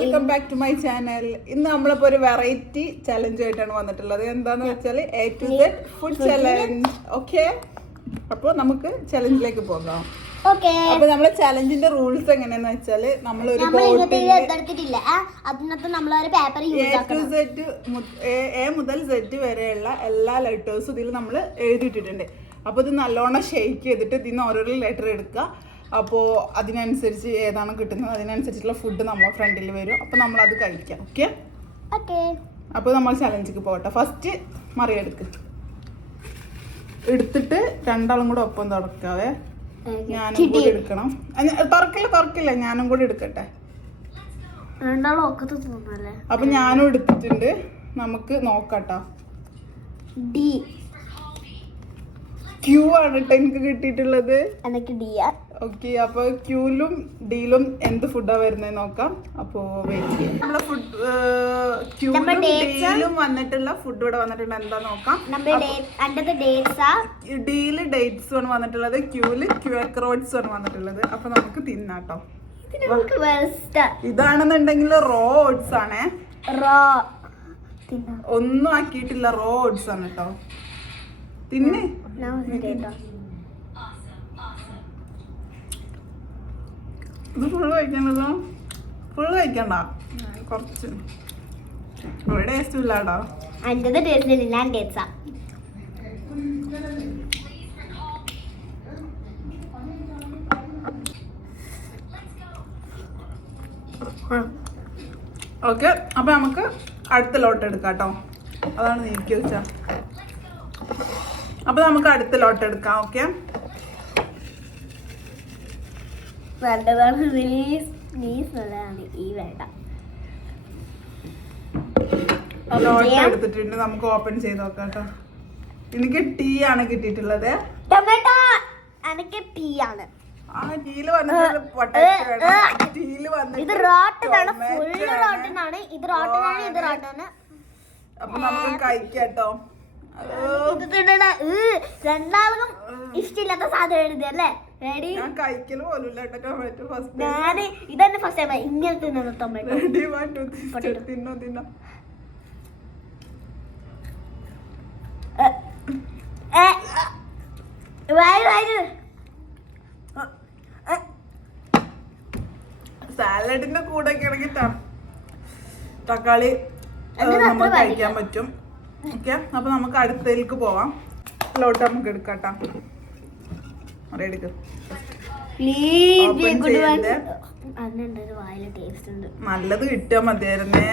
Welcome back to my channel. ഇന്ന് നമ്മളിപ്പോ ഒരു വെറൈറ്റി ചലഞ്ച് ആയിട്ടാണ് വന്നിട്ടുള്ളത്. എന്താന്ന് വെച്ചാൽ A to Z food challenge. Okay, അപ്പൊ നമുക്ക് ചലഞ്ചിലേക്ക് പോകാം. അപ്പൊ നമ്മളെ ചലഞ്ചിന്റെ റൂൾസ് എങ്ങനെയാന്ന് വെച്ചാല് നമ്മളൊരു A മുതൽ Z വരെയുള്ള എല്ലാ ലെറ്റേഴ്സും ഇതിൽ നമ്മൾ എഴുതിയിട്ടിട്ടുണ്ട്. അപ്പൊ ഇത് നല്ലോണം ഷെയ്ക്ക് ചെയ്തിട്ട് ഇതിന് ഓരോരോ ലെറ്റർ എടുക്കുക. അപ്പോൾ അതിനനുസരിച്ച് ഏതാണ് കിട്ടുന്നത് അതിനനുസരിച്ചുള്ള ഫുഡ് നമ്മളെ ഫ്രണ്ടിൽ വരും. അപ്പോൾ നമ്മളത് കഴിക്കാം. ഓക്കെ, അപ്പോൾ നമ്മൾ ചലഞ്ചിക്ക് പോകട്ടെ. ഫസ്റ്റ് മറിയെടുക്ക്, എടുത്തിട്ട് രണ്ടാളും കൂടെ ഒപ്പം തുറക്കാവേ. ഞാനും കൂടി എടുക്കണം. തുറക്കില്ല, ഞാനും കൂടി എടുക്കട്ടെ. അപ്പൊ ഞാനും എടുത്തിട്ടുണ്ട്. നമുക്ക് നോക്കാട്ടോ. ക്യൂ ആണ് കേട്ടോ എനിക്ക് കിട്ടിയിട്ടുള്ളത്. ഓക്കെ, അപ്പൊ ക്യൂലും ഡിയിലും എന്ത് ഫുഡാ വരുന്നത് നോക്കാം. അപ്പൊ നമ്മളെ ഫുഡ് ക്യൂലും ഡിയിലും വന്നിട്ടുള്ള ഫുഡ് ഇവിടെ വന്നിട്ടുണ്ട്. എന്താ നോക്കാം. ഡിയില് ഡേറ്റ്സ് ആണ് വന്നിട്ടുള്ളത്, ക്യൂല് ക്യൂക്രോട്സ് ആണ് വന്നിട്ടുള്ളത്. അപ്പൊ നമുക്ക് തിന്നാട്ടോ. ഇതാണെന്നുണ്ടെങ്കിൽ റോ ഓട്സ് ആണേ, ഒന്നും ആക്കിയിട്ടില്ല. റോ ഓട്സ് ആണ് കേട്ടോ. തിന്നെ ഇത് ഫുള്ള് കഴിക്കണല്ലോ. ഫുള്ള് കഴിക്കണ്ട, കുറച്ച്. ഇവിടെ ടേസ്റ്റ് ഇല്ലാട്ടോ. ഓക്കെ, അപ്പൊ നമുക്ക് അടുത്ത ലോട്ട് എടുക്കാം കേട്ടോ. അതാണ് നീക്കി വെച്ചാ. അപ്പൊ നമുക്ക് അടുത്ത ലോട്ട് എടുക്കാം. ഓക്കെ, ലോട്ട് എടുത്തിട്ടുണ്ട്. നമുക്ക് ഓപ്പൺ ചെയ്ത് നോക്കാം കേട്ടോ. എനിക്ക് ടീ ആണ് കിട്ടിയിട്ടുള്ളത്. ആ ടീല് വന്നിട്ട് അപ്പൊ നമുക്ക് കഴിക്കാട്ടോ. രണ്ടാളും ഇഷ്ടമില്ലാത്ത സാധനം എഴുതിയല്ലേ. ഞാൻ കഴിക്കല് പോലും ടൊമാറ്റോ ഫസ്റ്റ്. ഇതന്നെ ഫസ്റ്റ് ടൈം ഇങ്ങനെ തിന്നുന്നത് ടൊമാറ്റോ. തിന്നോ തിന്നോ. സാലഡിന്റെ കൂടെ ഒക്കെ ആണെങ്കിൽ തക്കാളി നമുക്ക് കഴിക്കാൻ പറ്റും. ഓക്കെ, അപ്പൊ നമുക്ക് അടുത്തേക്ക് പോവാം. ലോട്ട് നമുക്ക് എടുക്കാട്ടോ. നല്ലത് കിട്ടിയാ മതിയായിരുന്നേ.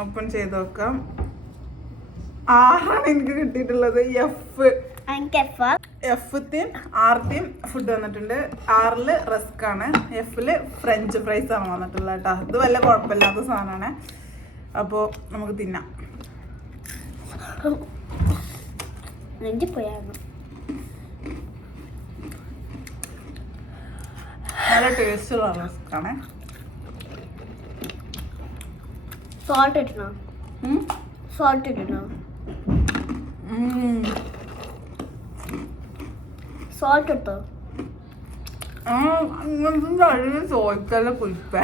ഓപ്പൺ ചെയ്ത് നോക്കാം. ആറാണ് എനിക്ക് കിട്ടിയിട്ടുള്ളത്. എഫിയും ആറിന്റെയും ഫുഡ് വന്നിട്ടുണ്ട്. ആറില് റസ്ക് ആണ്, എഫില് ഫ്രഞ്ച് ഫ്രൈസ് ആണ് വന്നിട്ടുള്ളത് കേട്ടോ. ഇത് വല്ല കുഴപ്പമില്ലാത്ത സാധനമാണ്. അപ്പോ നമുക്ക് തിന്നാം. നല്ല ടേസ്റ്റുള്ള റസ്ക് ആണ്. സോൾട്ട് ഇടണോ? സോൾട്ട് ഇടണോ? സോൾട്ട് ഇട്ടോ? അങ്ങനത്തെ ചോദിക്കല്ല കുളിപ്പ.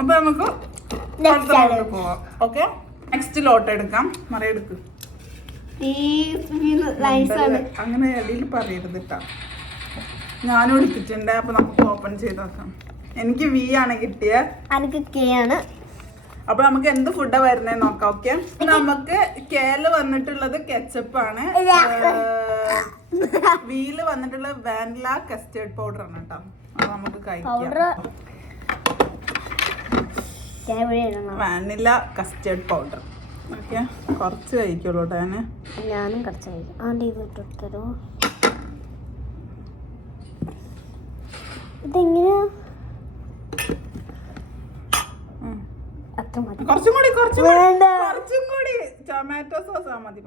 അപ്പൊ നമുക്ക് പോവാം. ഓക്കെ, നെക്സ്റ്റ് ലോട്ട് എടുക്കാം. മറിയെടുക്ക്. അങ്ങനെ ഇടയിൽ പറയരുത് കേട്ടോ. ഞാനും എടുത്തിട്ടുണ്ട്. അപ്പൊ നമുക്ക് ഓപ്പൺ ചെയ്ത് നോക്കാം. എനിക്ക് V ആണ് കിട്ടിയത്. എനിക്ക് K ആണ്. അപ്പൊ നമുക്ക് എന്ത് ഫുഡാ വരുന്നേ നോക്കാം. ഓക്കെ, നമുക്ക് Kല് വന്നിട്ടുള്ളത് കെച്ചപ്പ് ആണ്. Vല് വന്നിട്ടുള്ളത് വാനില കസ്റ്റേർഡ് പൗഡർ ആണ് കേട്ടോ. അപ്പൊ നമുക്ക് കഴിക്കാം. Vanilla custard powder. ഓക്കെ, കുറച്ച് കഴിക്കുള്ളൂ കേട്ടോ. ഞാനും കുറച്ച് കഴിക്കും. ഇതെങ്ങനെയാ? കുറച്ചും കൂടി ടൊമാറ്റോ സോസ് മതി.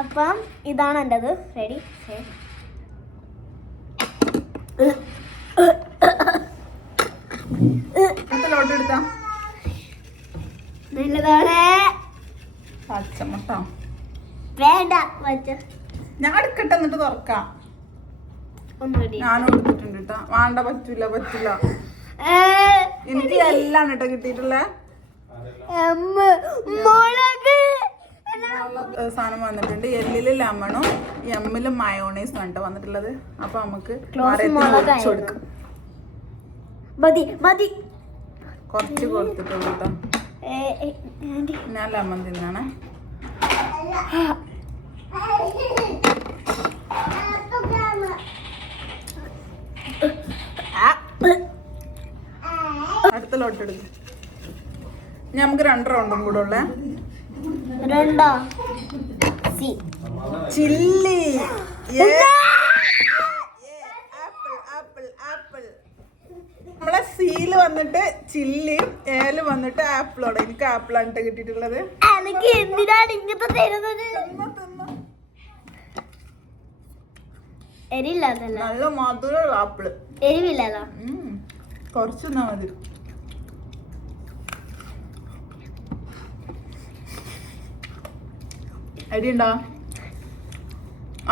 അപ്പം ഇതാണ് എൻ്റെത്. റെഡി? ഞാൻ എടുക്കട്ടെ എന്നിട്ട് തുറക്കാം. ഒന്നുകൂടി ഞാനും എടുത്തിട്ടുണ്ട് കേട്ടോ. വേണ്ട, പറ്റൂല പറ്റൂല. എനിക്ക് എല്ലാം കേട്ടോ കിട്ടിയിട്ടുള്ള സാധനം വന്നിട്ടുണ്ട്. എല്ലില് ലെമണും എമ്മില് മയോണൈസും കേട്ടോ വന്നിട്ടുള്ളത്. അപ്പൊ നമുക്ക് കൊടുക്കാം. കുറച്ച് കൊടുത്തിട്ടുള്ളൂ കേട്ടോ. ഞാൻ ലെമൺ തിന്നാണ്. അടുത്ത ലോട്ട് എടുക്കും. നമുക്ക് 2 റൗണ്ടും കൂടെ ഉള്ള ചില്ലി. നമ്മളെ സീല് വന്നിട്ട് ചില്ലിയും ഏല് വന്നിട്ട് ആപ്പിളോടെ. എനിക്ക് ആപ്പിളാണ് കിട്ടിയിട്ടുള്ളത്. എനിക്ക് എന്തിനാണ് ഇങ്ങനത്തെ തരുന്നത്? എരിവില്ലാതല്ല, നല്ല മധുരമുള്ള ആപ്പിള്. എരിവില്ലല്ലോ, കുറച്ച് തന്നാ മതി. അരിയുണ്ടോ?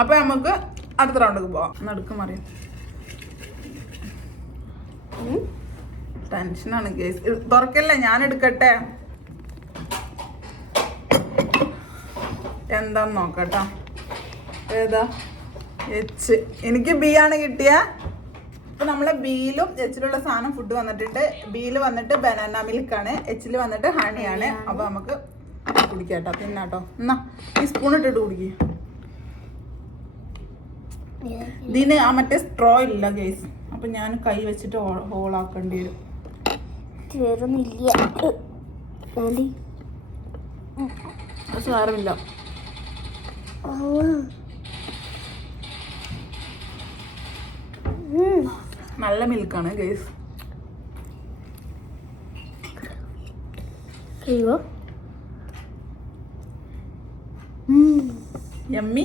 അപ്പൊ നമുക്ക് അടുത്ത റൗണ്ടിലേക്ക് പോവാം. നടുക്ക് മറിയാം. ടെൻഷനാണ് കേസ്. തുറക്കല്ലേ, ഞാൻ എടുക്കട്ടെ. എന്താന്ന് നോക്കട്ടോ. ഏതാ? എച്ച്. എനിക്ക് ബി ആണ് കിട്ടിയ. അപ്പൊ നമ്മളെ ബിയിലും എച്ചിലുള്ള സാധനം ഫുഡ് വന്നിട്ടുണ്ട്. ബിയിൽ വന്നിട്ട് ബനാന മിൽക്കാണ്, എച്ചിൽ വന്നിട്ട് ഹണിയാണ്. അപ്പൊ നമുക്ക് കുടിക്കാട്ടോ, തിന്നാട്ടോ. എന്നാ ഈ സ്പൂൺ ഇട്ടിട്ട് കുടിക്കുക. ഇതിന് ആ മറ്റേ സ്ട്രോ ഇല്ല ഗൈസ്. അപ്പൊ ഞാൻ കൈ വെച്ചിട്ട് ഹോളാക്കേണ്ടി വരും. സാരമില്ല. നല്ല മിൽക്കാണ് ഗൈസ്. യമ്മി.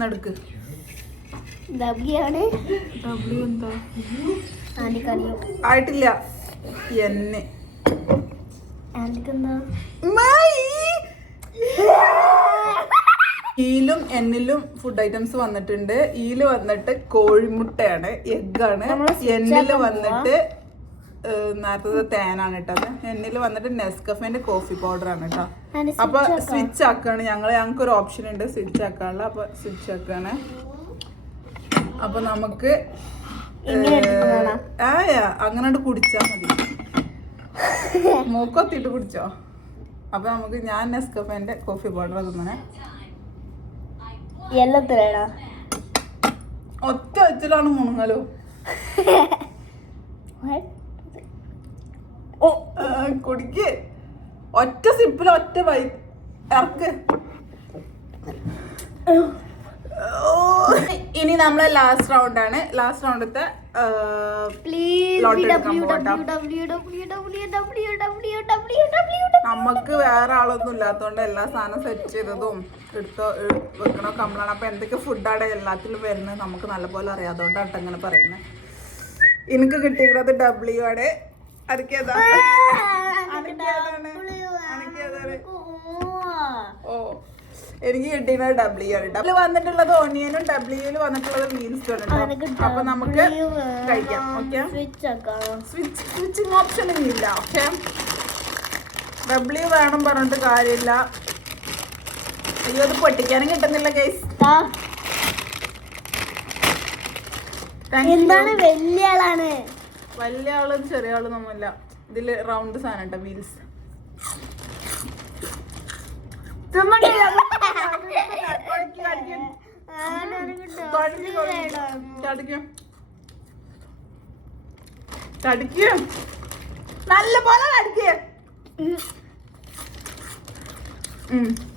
നടുക്ക് എന്താ ആയിട്ടില്ല. എന്നെ ഈലും എന്നിലും ഫുഡ് ഐറ്റംസ് വന്നിട്ടുണ്ട്. ഈല് വന്നിട്ട് കോഴിമുട്ടയാണ്, എഗ്ഗാണ്. എന്നില് വന്നിട്ട് നേരത്തെ തേനാണ് ഇട്ടത്. എന്നില് വന്നിട്ട് നെസ്കഫേന്റെ കോഫി പൗഡർ ആണ് കേട്ടോ. അപ്പൊ സ്വിച്ച് ആക്കാണ് ഞങ്ങൾക്ക് ഒരു ഓപ്ഷൻ ഉണ്ട് സ്വിച്ച് ആക്കാനുള്ള. അപ്പൊ സ്വിച്ച് ആക്കാണ്. അപ്പൊ നമുക്ക് അങ്ങനെ കുടിച്ചാ മതി. മൂക്കൊത്തിട്ട് കുടിച്ചോ. അപ്പൊ നമുക്ക് ഞാൻ നെസ്കഫേന്റെ കോഫി പൗഡർ തിന്നണേ. ഒറ്റ വെച്ചിലാണ് മുണങ്ങലോ. കുടിക്ക്. ഒറ്റ സിപ്പിൽ ഒറ്റ ഇറക്ക്. ഇനി നമ്മളെ ലാസ്റ്റ് റൗണ്ട് ആണ്. ലാസ്റ്റ് റൗണ്ടത്തെ നമുക്ക് വേറെ ആളൊന്നും ഇല്ലാത്തോണ്ട് എല്ലാ സാധനം സെറ്റ് ചെയ്തതും എടുത്തോ വെക്കണൊക്കെ നമ്മളാണ്. അപ്പൊ എന്തൊക്കെ ഫുഡാണ് എല്ലാത്തിലും വരുന്നത് നമുക്ക് നല്ലപോലെ അറിയാത്തോണ്ടാണ് അങ്ങനെ പറയുന്നത്. എനിക്ക് കിട്ടിയിരുന്നത് W ആണ്. അനക്കേതാ? ഓ, എനിക്ക് കിട്ടിയത് W ആണ്. W വന്നിട്ടുള്ളത് ഓണിയനും W വന്നിട്ടുള്ളത് മീൽസും ആണ്. അപ്പൊ നമുക്ക് കഴിക്കാം. ഓക്കെ, സ്വിച്ചിങ് ഓപ്ഷൻ ഇല്ല. ഓക്കെ, W വേണം പറഞ്ഞിട്ട് കാര്യമില്ല. അയ്യോ, അത് പൊട്ടിക്കാനും കിട്ടുന്നില്ല ഗൈസ്. എന്താണ് വലിയ ആളാണ്? വലിയ ആളും ചെറിയ ആളും ഒന്നുമില്ല. ഇതില് റൗണ്ട് സാധനം കേട്ടോ, വീൽസ്. നല്ല പോലെ കടിക്കേ.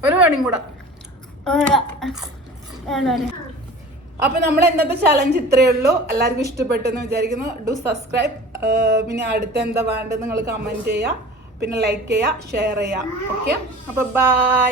ഒരു പണിയും കൂടെ. അപ്പൊ നമ്മൾ ഇന്നത്തെ ചലഞ്ച് ഇത്രയേ ഉള്ളൂ. എല്ലാവർക്കും ഇഷ്ടപ്പെട്ടെന്ന് വിചാരിക്കുന്നു. Do subscribe. പിന്നെ അടുത്ത എന്താ വേണ്ടത് നിങ്ങൾ കമന്റ് ചെയ്യുക, പിന്നെ ലൈക്ക് ചെയ്യുക, ഷെയർ ചെയ്യുക. ഓക്കെ, അപ്പൊ ബൈ.